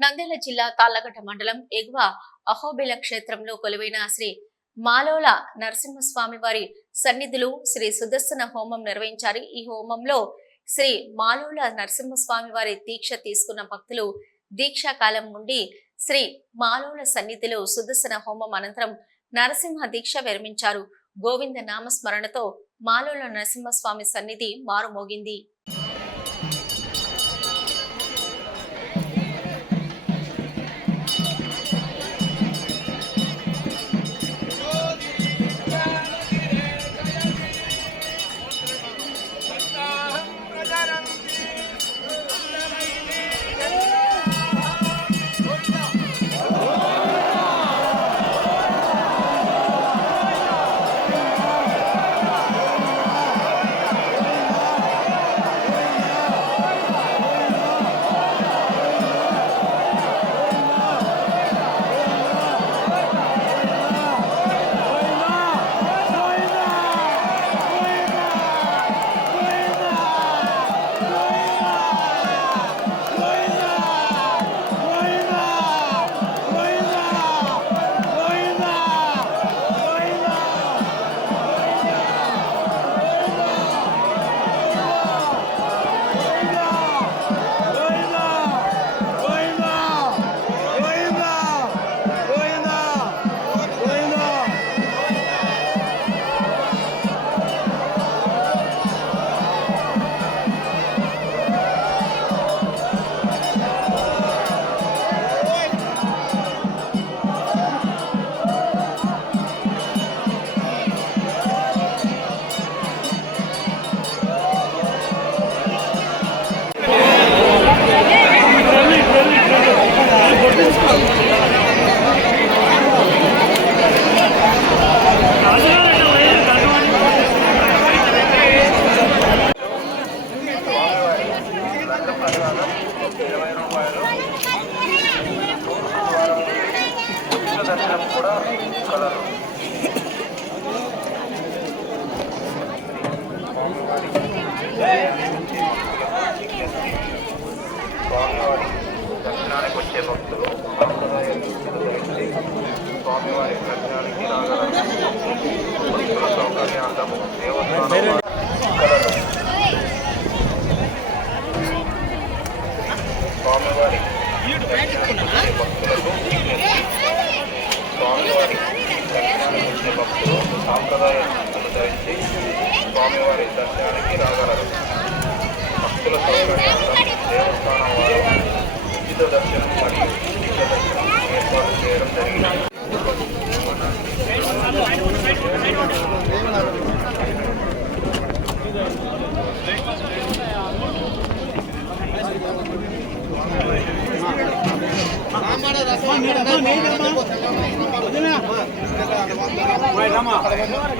నంద్యాల జిల్లా తాళ్ళగడ్డ మండలం ఎగువ అహోబిల క్షేత్రంలో కొలువైన శ్రీ మాలోల నరసింహస్వామి వారి సన్నిధిలో శ్రీ సుదర్శన హోమం నిర్వహించారు. ఈ హోమంలో శ్రీ మాలోల నరసింహస్వామి వారి దీక్ష తీసుకున్న భక్తులు దీక్షా కాలం నుండి శ్రీ మాలోల సన్నిధిలో సుదర్శన హోమం అనంతరం నరసింహ దీక్ష విరమించారు. గోవింద నామస్మరణతో మాలోల నరసింహస్వామి సన్నిధి మారుమోగింది. దర్శనం కూడా కలరు స్వామివారి దర్శనానికి వచ్చే భక్తులు సాంప్రదాయ స్వామివారి దర్శనానికి రాగల భక్తుల దేవస్థానం కలరు స్వామివారి దర్శనానికి వచ్చే భక్తులకు స్వామివారి దర్శనానికి వచ్చే భక్తులు సాంప్రదాయ దుస్తులు ధరించి స్వామివారి దర్శనానికి రాగలరు భక్తుల సౌకర్యార్థం దేవస్థానం వారు ఉచిత దర్శనం మరియు ఉచిత దర్శనం ఏర్పాటు చేయడం జరిగింది రామాడ దర్శనానికి రాగలరు